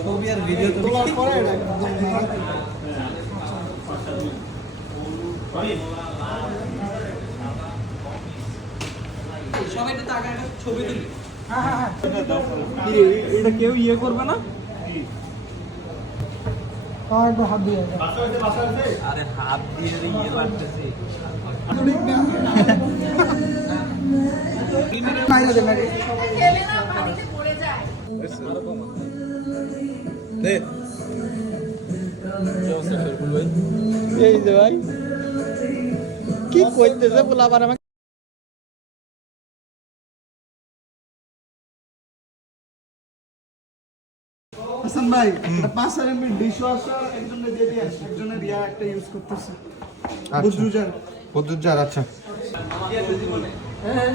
ছবি আর ভিডিও তো পরে সবাই তো আগে একটা ছবি তুলি। হ্যাঁ হ্যাঁ হ্যাঁ, এটা কেউ ইয়ে করবে না? একবার হাত দিয়ে আরে হাত দিয়ে ইয়ে লাগতেছে। মাইরা দে মাইরা এই যে ভাই কি কইতেছে বলে আবার আমাকে হাসান ভাই 5 এমবি ডিশ ওয়াশার একজনের দিয়ে দিয়ে একজনের ইয়া একটা ইউজ করতেছে বুদ্রুজার বুদ্রুজার আচ্ছা হ্যাঁ